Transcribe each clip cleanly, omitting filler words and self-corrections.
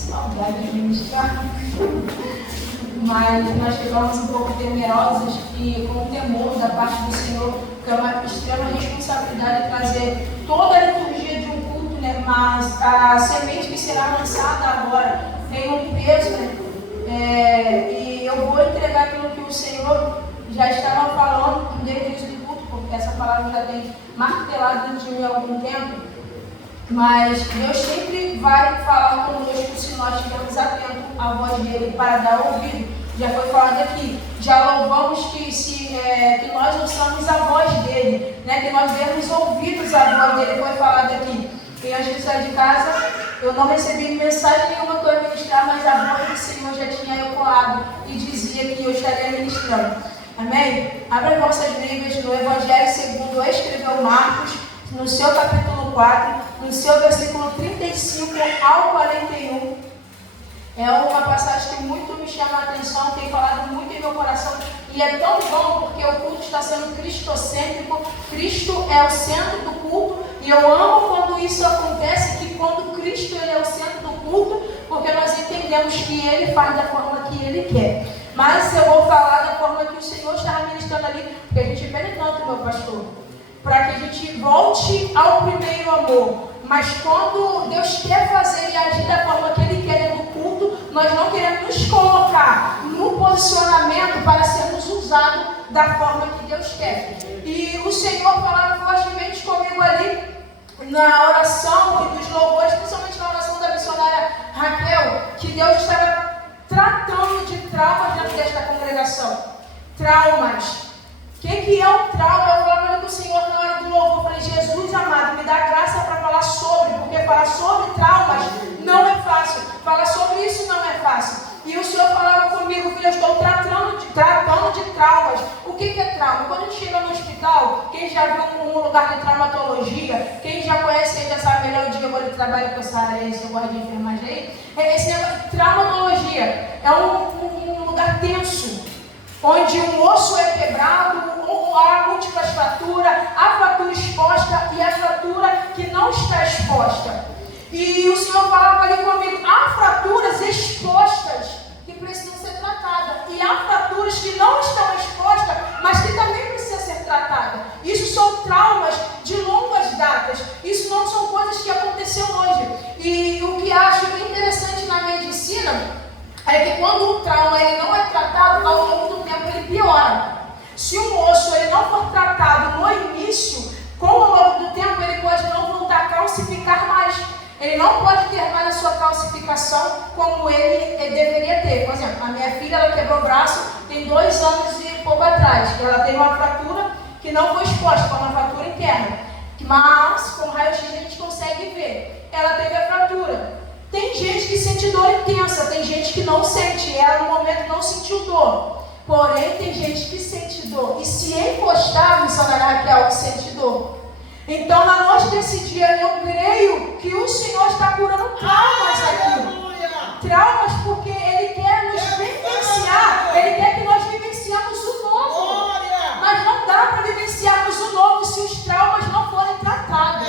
Saudade de ministrar. Mas nós ficamos um pouco temerosos e com temor da parte do Senhor, que é uma extrema responsabilidade trazer toda a liturgia de um culto, né? Mas a semente que será lançada agora tem um peso, né? E eu vou entregar aquilo que o Senhor já estava falando desde o início do culto, porque essa palavra já tem martelado dentro de mim há algum tempo. Mas Deus sempre vai falar conosco se nós estivermos atentos à voz dele para dar ouvido. Já foi falado aqui, já louvamos que nós ouçamos a voz dele, né? Que nós demos ouvidos à voz dele, foi falado aqui. E antes de sair de casa, eu não recebi mensagem nenhuma que eu ia ministrar, mas a voz do Senhor já tinha ecoado e dizia que eu estaria ministrando. Amém? Abra vossas Bíblias no Evangelho segundo escreveu Marcos, no seu capítulo 4, no seu versículo 35 ao 41. É uma passagem que muito me chama a atenção, tem falado muito em meu coração, e é tão bom porque o culto está sendo cristocêntrico, Cristo é o centro do culto, e eu amo quando isso acontece, que quando Cristo ele é o centro do culto, porque nós entendemos que ele faz da forma que ele quer. Mas eu vou falar da forma que o Senhor está ministrando ali, porque a gente pede tanto, meu pastor, para que a gente volte ao primeiro amor. Mas quando Deus quer fazer e agir da forma que Ele quer no culto, nós não queremos nos colocar no posicionamento para sermos usados da forma que Deus quer. E o Senhor falava fortemente comigo ali na oração e dos louvores, principalmente na oração da missionária Raquel, que Deus estava tratando de traumas dentro desta congregação. Traumas. O que é um trauma? Eu falava com o Senhor na hora do louvor. Eu falei, Jesus amado, me dá graça para falar sobre, porque falar sobre traumas não é fácil. Falar sobre isso não é fácil. E o Senhor falava comigo, filho, eu estou tratando de traumas. O que é trauma? Quando a gente chega no hospital, quem já viu um lugar de traumatologia, quem já conhece, já sabe melhor, o Diego ele trabalha com essa área, esse negócio de enfermagem aí. Esse negócio de traumatologia é um lugar tenso, onde um osso é quebrado, há múltiplas fraturas, a fratura exposta e a fratura que não está exposta. E o Senhor falava ali comigo, há fraturas expostas que precisam ser tratadas, e há fraturas que não estão expostas, mas que também precisam ser tratadas. Isso são traumas de longas datas, isso não são coisas que aconteceram hoje. E o que acho interessante na medicina é que quando o trauma ele não é tratado, ao longo do tempo ele piora. Se um osso ele não for tratado no início, com o longo do tempo ele pode não voltar a calcificar mais. Ele não pode ter mais a sua calcificação como ele deveria ter. Por exemplo, a minha filha ela quebrou o braço tem 2 anos e pouco atrás. Ela teve uma fratura que não foi exposta, foi uma fratura interna. Mas com raio-x a gente consegue ver. Ela teve a fratura. Tem gente que sente dor intensa, tem gente que não sente. Ela no momento não sentiu dor. Porém, tem gente que sente dor. E se encostar, missionária Raquel, sente dor. Então, na noite desse dia, eu creio que o Senhor está curando traumas aqui. Traumas porque Ele quer nos vivenciar. Ele quer que nós vivenciamos o novo. Mas não dá para vivenciarmos o novo se os traumas não forem tratados.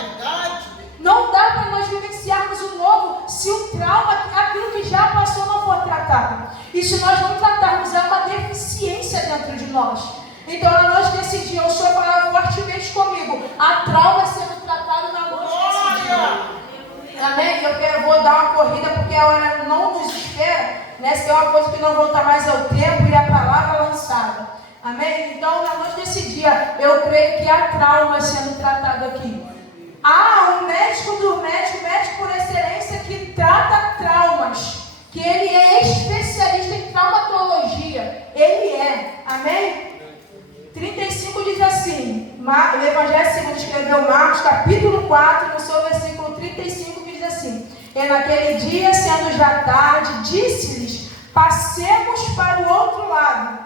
Não dá para nós vivenciarmos o novo se o trauma, aquilo que já passou, não for tratado. E se nós não tratarmos, é uma deficiência dentro de nós. Então, na noite desse dia, o Senhor falava fortemente comigo. Há trauma sendo tratado na noite desse dia. Amém? Vou dar uma corrida porque a hora não nos espera. Né? Se tem uma coisa que não volta mais ao tempo e a palavra lançada. Amém? Então, na noite desse dia, eu creio que há trauma sendo tratado aqui. Há um médico por excelência que trata traumas, que ele é especialista em traumatologia. Ele é. Amém? 35 diz assim, o Evangelho segundo escreveu Marcos, capítulo 4, no seu versículo 35, que diz assim: e naquele dia, sendo já tarde, disse-lhes, passemos para o outro lado.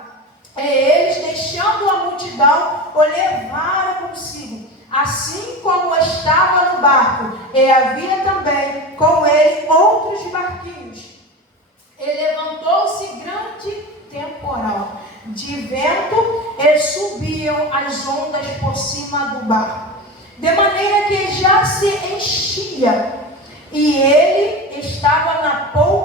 E eles, deixando a multidão, o levaram consigo, assim como estava no barco, e havia também com ele outros barquinhos. E levantou-se grande temporal de vento, e subiam as ondas por cima do barco, de maneira que já se enchia, e ele estava na polpa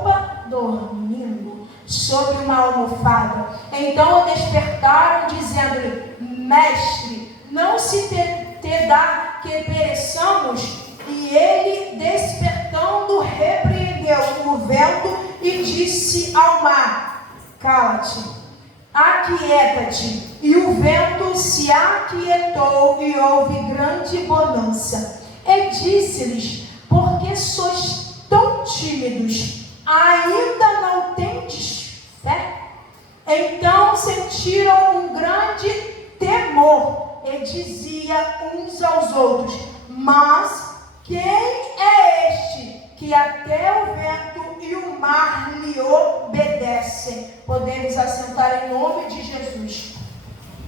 sobre uma almofada. Então despertaram, dizendo-lhe: Mestre, não se te dá que pereçamos? E ele, despertando, repreendeu o vento e disse ao mar: Cala-te, aquieta-te. E o vento se aquietou e houve grande bonança. E disse-lhes: Por que sois tão tímidos? Ainda não tendes fé? Então sentiram um grande temor e dizia uns aos outros: Mas quem é este que até o vento e o mar lhe obedecem? Podemos assentar em nome de Jesus.